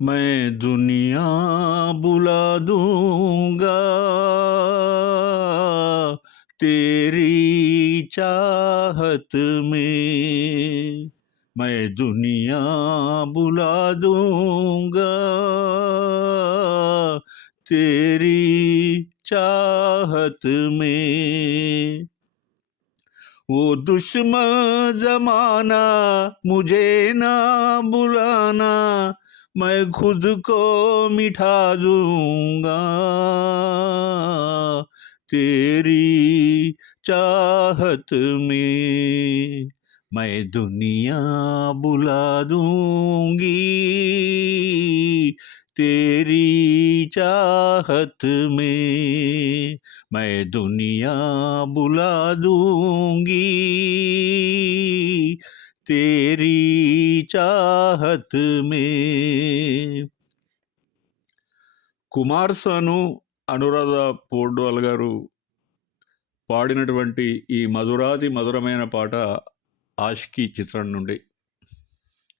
मैं दुनिया बुला दूंगा तेरी चाहत में। मैं दुनिया बुला दूंगा तेरी चाहत में। वो दुश्मन जमाना मुझे ना बुलाना, मैं खुद को मिटा दूंगा तेरी चाहत में। मैं दुनिया बुला दूंगी तेरी चाहत में। मैं दुनिया बुला दूंगी तेरी चाहत में। కుమార్ సాను, అనురాధ పోడ్వాల్ గారు పాడినటువంటి ఈ మధురాతి మధురమైన పాట ఆష్కీ చిత్రం నుండి.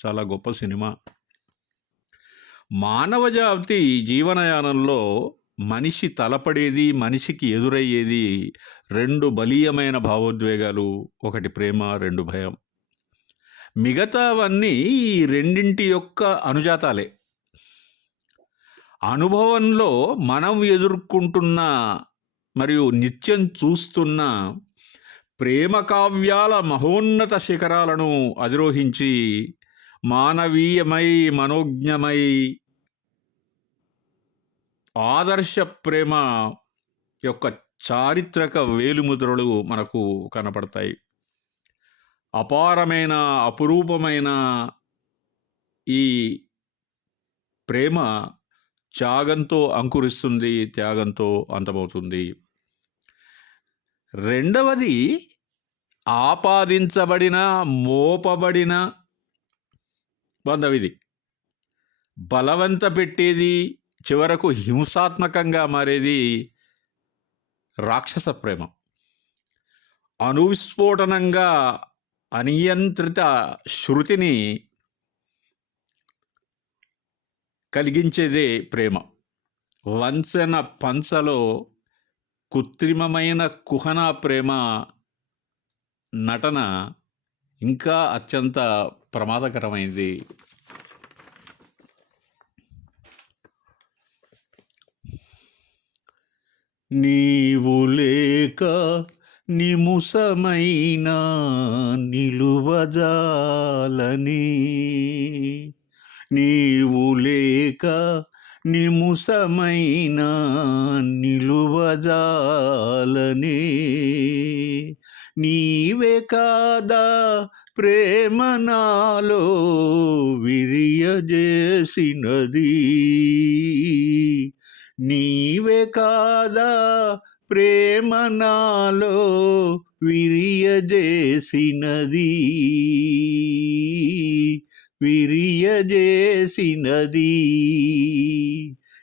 చాలా గొప్ప సినిమా. మానవ జాతి జీవనయానంలో మనిషి తలపడేది, మనిషికి ఎదురయ్యేది రెండు బలీయమైన భావోద్వేగాలు. ఒకటి ప్రేమ, రెండు భయం. మిగతావన్నీ ఈ రెండింటి యొక్క అనుజాతాలే. అనుభవంలో మనం ఎదుర్కొంటున్న మరియు నిత్యం చూస్తున్న ప్రేమ కావ్యాల మహోన్నత శిఖరాలను అధిరోహించి మానవీయమై, మనోజ్ఞమై, ఆదర్శ ప్రేమ యొక్క చారిత్రక వేలిముద్రలు మనకు కనపడతాయి. అపారమైన, అపురూపమైన ఈ ప్రేమ త్యాగంతో అంకురిస్తుంది, త్యాగంతో అంతమవుతుంది. రెండవది ఆపాదించబడిన, మోపబడిన బంధం ఇది. బలవంత పెట్టేది, చివరకు హింసాత్మకంగా మారేది రాక్షస ప్రేమ. అనువిస్ఫోటనంగా అనియంత్రిత శృతిని కలిగించేదే ప్రేమ. వంచన పంచలో కృత్రిమమైన కుహన ప్రేమ నటన ఇంకా అత్యంత ప్రమాదకరమైంది. నీవు లేక నిముసమైనా నిలువజాలని, నీవు లేక నిముసమైనా నిలువజాలని, నీవే కాదా ప్రేమ నాలో విరియజేసినది, నీవే కాదా ప్రేమ నాలో విరియజేసినది, విరియజేసినది,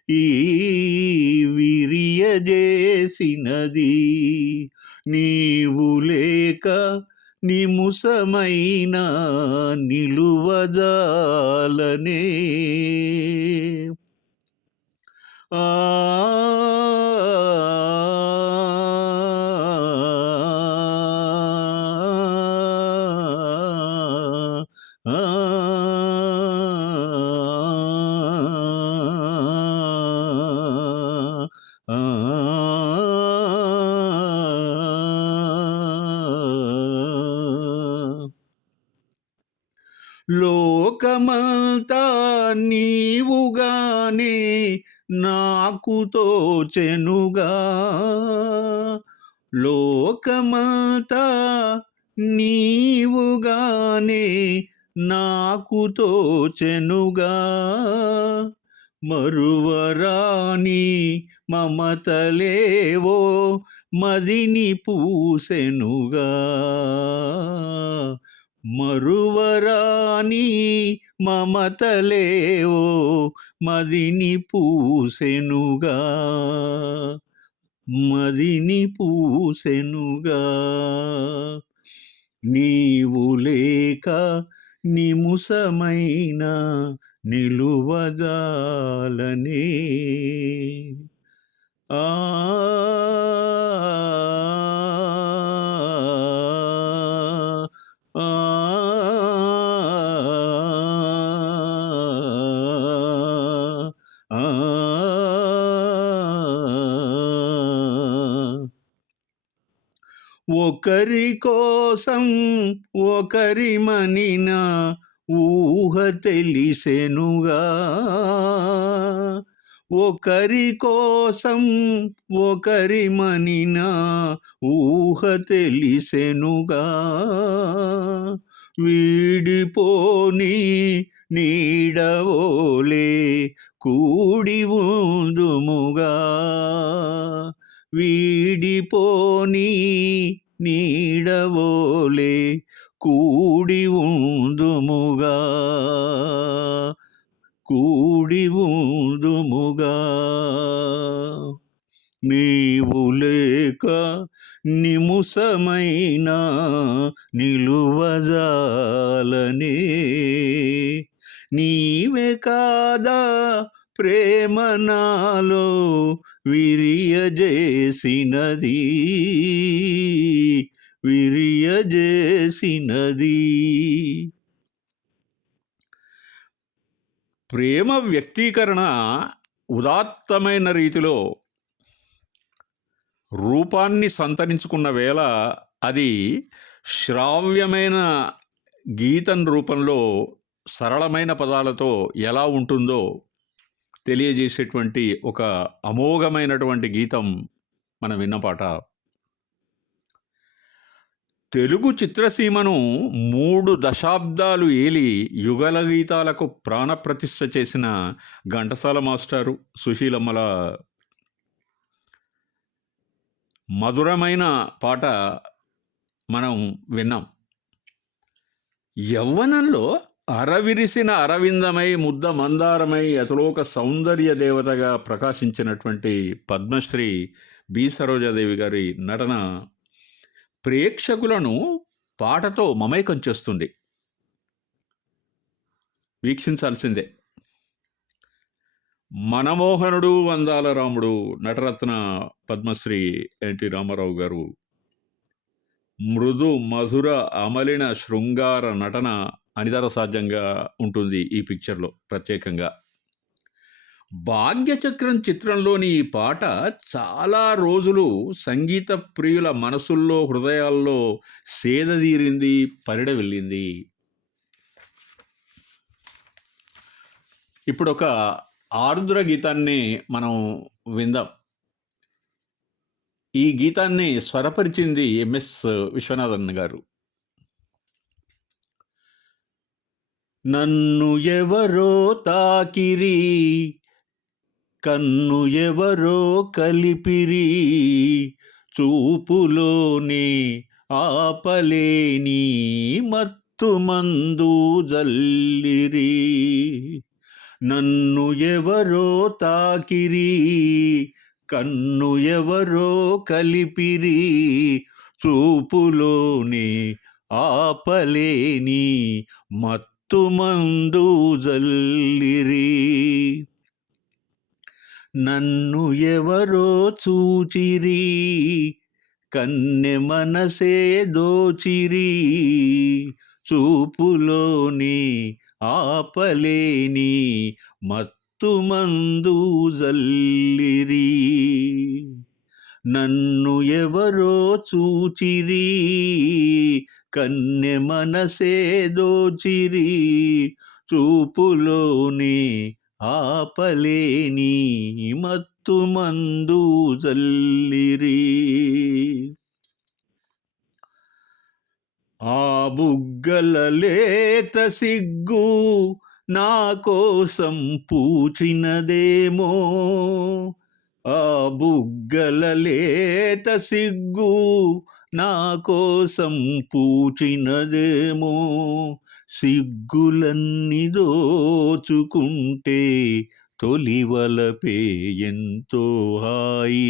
ఈ విరియజేసినది. నీవు లేక నిముసమైన నిలువజాలనే. ఆ లోకమంతా నీవుగానే నాకు తోచెనుగా, లోకమంతా నీవుగానే నాకు తోచెనుగా, మరువరాని మమతలేవో మదిని పూసెనుగా, మరువరాని మమతలేవో మదిని పూసెనుగా, మదిని పూసెనుగా. నీవు లేక నిముసమైన నిలువజాలని ఆ ఆ ఒకరి కోసం ఒకరిమనిన ఊహ తెలిసెనుగా ఒకరి కోసం ఒకరిమనిన ఊహ తెలిసెనుగా వీడిపోని నీడవోలే కూడి ఉందుముగా వీడిపోని నీడవోలే కూడి ఉందుముగా కూడి ఉందుముగా నీవు లేక నిముసమైనా నిలువజాలనే నీవే కాదా ప్రేమ నాలో విరియజేసినది విరియజేసినది ప్రేమ వ్యక్తీకరణ ఉదాత్తమైన రీతిలో రూపాన్ని సంతరించుకున్న వేళ అది శ్రావ్యమైన గీతం రూపంలో సరళమైన పదాలతో ఎలా ఉంటుందో తెలియజేసేటువంటి ఒక అమోఘమైనటువంటి గీతం మనం విన్న పాట. తెలుగు చిత్రసీమను 3 దశాబ్దాలు ఏలి యుగల గీతాలకు ప్రాణప్రతిష్ఠ చేసిన ఘంటసాల మాస్టారు, సుశీలమ్మల మధురమైన పాట మనం విన్నాం. యవ్వనంలో అరవిరిసిన అరవిందమై ముద్ద మందారమై అతలోక సౌందర్య దేవతగా ప్రకాశించినటువంటి పద్మశ్రీ బి సరోజాదేవి గారి నటన ప్రేక్షకులను పాటతో మమేకం చేస్తుంది. వీక్షించాల్సిందే. మనమోహనుడు, వందాల రాముడు, నటరత్న పద్మశ్రీ ఎన్టీ రామారావు గారు మృదు మధుర అమలిన శృంగార నటన అనితర సాధ్యంగా ఉంటుంది ఈ పిక్చర్లో. ప్రత్యేకంగా భాగ్యచక్రం చిత్రంలోని ఈ పాట చాలా రోజులు సంగీత ప్రియుల మనసుల్లో హృదయాల్లో సేదదీరింది, పరిడ వెళ్ళింది. ఇప్పుడు ఒక ఆరుద్ర గీతాన్ని మనం విందాం. ఈ గీతాన్ని స్వరపరిచింది ఎంఎస్ విశ్వనాథన్ గారు. నన్ను ఎవరో తాకిరి, కన్ను ఎవరో కలిపిరి, చూపులోని ఆపలేని మత్తు మందు జల్లిరి. నన్ను ఎవరో తాకిరి, కన్ను ఎవరో కలిపిరి, చూపులోని ఆపలేని మత్తు మందు జల్లిరి. నన్ను ఎవరో చూచిరి, కన్నె మనసే దోచిరి, చూపులోని ఆపలేని మత్తు మందు జల్లిరి. నన్ను ఎవరో చూచిరి, కన్నె మనసే దోచిరి, చూపులోని ఆపలేని మత్తు మందు జల్లిరి. ఆ బుగ్గల లేత సిగ్గు నా కోసం పూచినదేమో, ఆ బుగ్గల లేత సిగ్గు నా కోసం పూచినదేమో, సిగ్గులన్నీ దోచుకుంటే తొలివలపే ఎంతో హాయి.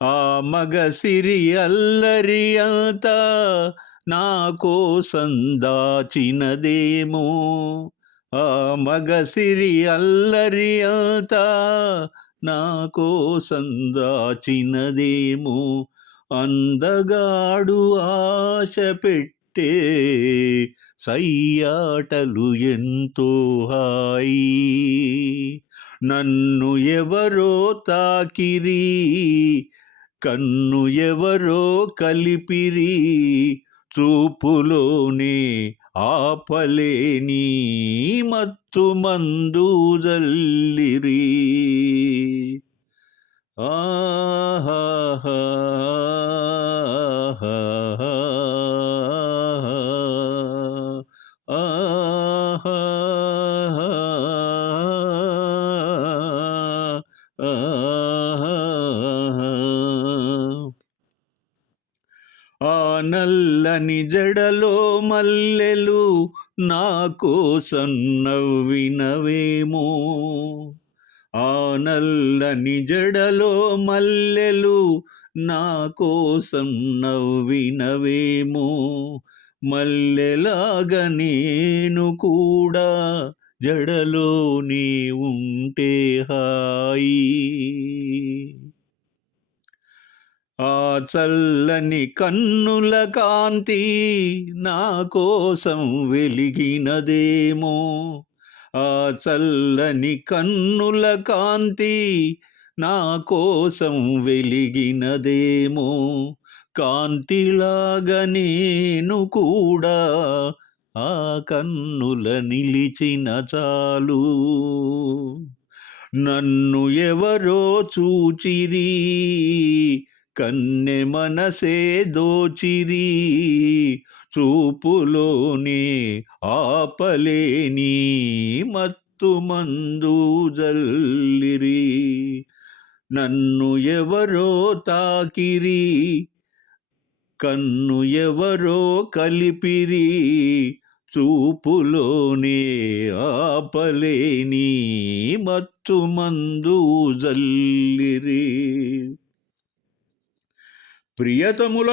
ఆ మగసిరి అల్లరి అంతా నా కోసం దాచినదేమో ఆ మగసిరి అల్లరి అంతా నా కోసం దాచినదేమో అందగాడు ఆశ పెట్టే సయ్యాటలు ఎంతో హాయి నన్ను ఎవరో తాకిరి కన్ను ఎవరో కలిపిరి చూపులోనే ఆపలేని మత్తు మందు జల్లిరి ఆహాహా ఆ నల్లని జడలో మల్లెలు నా కోసం నవ్వినవేమో ఆ నల్లని జడలో మల్లెలు నా కోసం నవ్వినవేమో మల్లెలాగా నేను కూడా జడలోనే ఉంటే హాయి ఆ చల్లని కన్నుల కాంతి నా కోసం వెలిగినదేమో ఆ చల్లని కన్నుల కాంతి నా కోసం వెలిగినదేమో కాంతిలాగా నేను కూడా ఆ కన్నుల నిలిచిన చాలు నన్ను ఎవరో చూచిరి కన్నె మనసే దోచిరి చూపులోనే ఆపలేని మత్తు మందు జల్లిరి నన్ను ఎవరో తాకిరి కన్ను ఎవరో కలిపిరి చూపులోనే ఆపలేని మత్తు మందు జల్లిరి ప్రియతముల